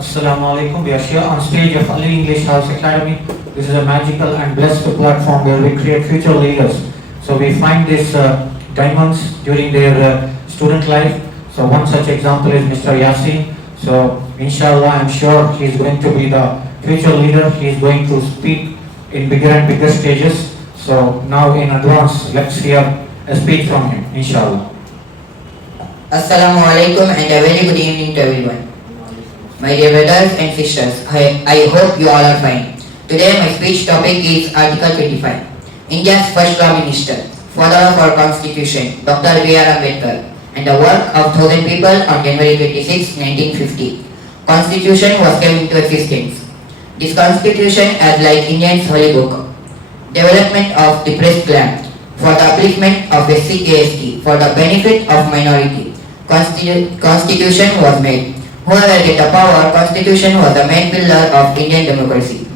Assalamu alaikum. We are here on stage of Ali English House Academy. This is a magical and blessed platform where we create future leaders. So we find these diamonds during their student life. So one such example is Mr. Yasin. So inshallah, I'm sure he is going to be the future leader. He is going to speak in bigger and bigger stages. So now in advance, let's hear a speech from him, inshallah. Assalamu alaikum and a very good evening to everyone. My dear brothers and sisters, I hope you all are fine. Today my speech topic is Article 25. India's first Prime Minister, father of our Constitution, Dr. B.R. Ambedkar, and the work of 1,000 people on January 26, 1950. Constitution was came into existence. This Constitution is like Indian's holy book. Development of the press plan for the upliftment of SC AST for the benefit of minority. Constitution was made. Whoever get the power, Constitution was the main pillar of Indian democracy.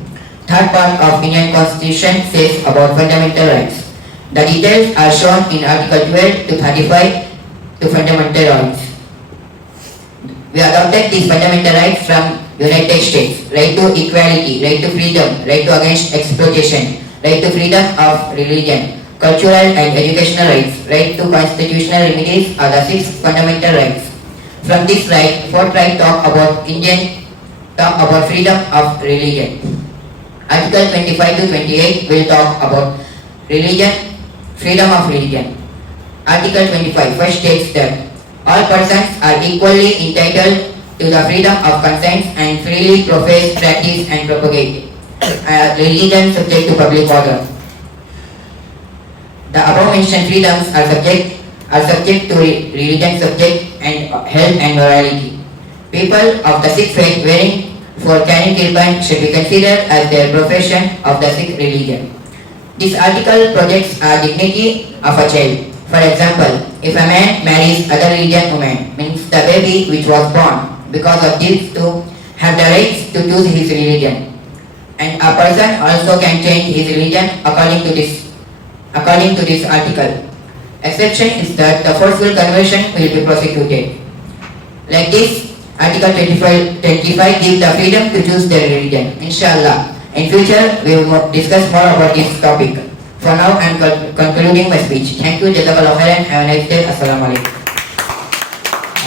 Third part of Indian Constitution says about fundamental rights. The details are shown in Article 12 to 35 to fundamental rights. We adopted these fundamental rights from United States. Right to equality, right to freedom, right to against exploitation, right to freedom of religion, cultural and educational rights, right to constitutional remedies are the 6 fundamental rights. From this right, 4th right talk about freedom of religion. Article 25 to 28 will talk about religion, freedom of religion. Article 25 first states that all persons are equally entitled to the freedom of conscience and freely profess, practice and propagate religion subject to public order. The above mentioned freedoms are subject to religion subject and health and morality. People of the Sikh faith wearing for carrying turban should be considered as their profession of the Sikh religion. This article projects a dignity of a child. For example, if a man marries other religion woman, means the baby which was born because of these two have the rights to choose his religion. And a person also can change his religion according to this article. Exception is that the forceful conversion will be prosecuted. Like this, Article 25 gives the freedom to choose their religion. Inshallah, in future we will discuss more about this topic. For now, I am concluding my speech. Thank you, Jazakallah khairan. Have a nice day. Assalamu alaikum.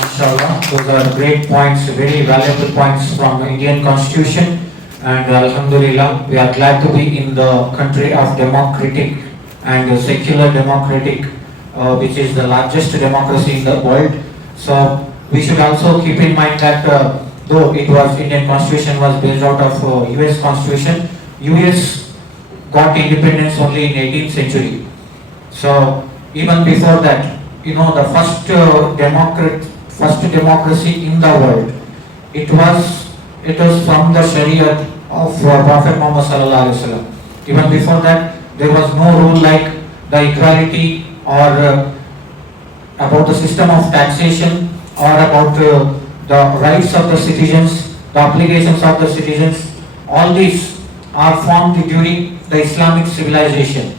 Inshallah, those are great points, very valuable points from the Indian Constitution. And Alhamdulillah, we are glad to be in the country of democratic and secular democratic, which is the largest democracy in the world. So we should also keep in mind that though it was Indian Constitution was based out of US Constitution, US got independence only in 18th century. So even before that, the first democracy in the world, it was from the Sharia of Prophet Muhammad sallallahu alaihi wasallam. Even before that, there was no rule like the equality or about the system of taxation or about the rights of the citizens, the obligations of the citizens. All these are formed during the Islamic civilization.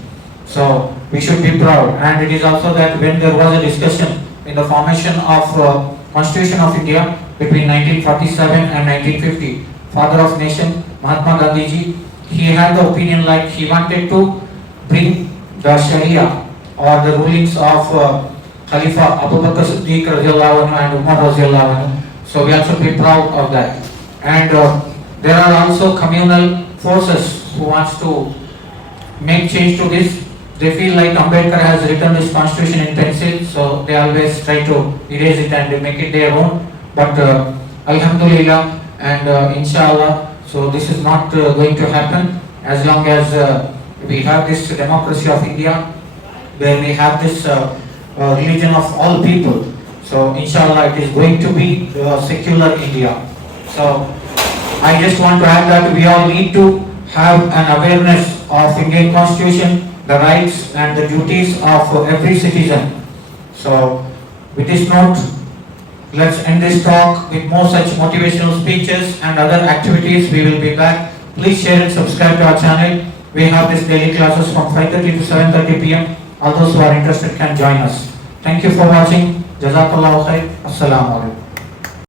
So we should be proud. And it is also that when there was a discussion in the formation of Constitution of India between 1947 and 1950, father of nation Mahatma Gandhi ji, he had the opinion like he wanted to bring the Sharia or the rulings of Khalifa Abu Bakr Siddiq radiallahu anhu and Umar radiallahu anhu. So we also be proud of that. And there are also communal forces who wants to make change to this. They feel like Ambedkar has written this constitution in pencil, so they always try to erase it and make it their own. But Alhamdulillah and inshallah, so this is not going to happen as long as we have this democracy of India, where we have this religion of all people. So inshallah it is going to be secular India. So I just want to add that we all need to have an awareness of Indian Constitution, the rights and the duties of every citizen. So with this note, let's end this talk with more such motivational speeches and other activities. We will be back. Please share and subscribe to our channel. We have this daily classes from 5:30 to 7:30 p.m. All those who are interested can join us. Thank you for watching. Jazakallahu khair. Assalamu alaikum.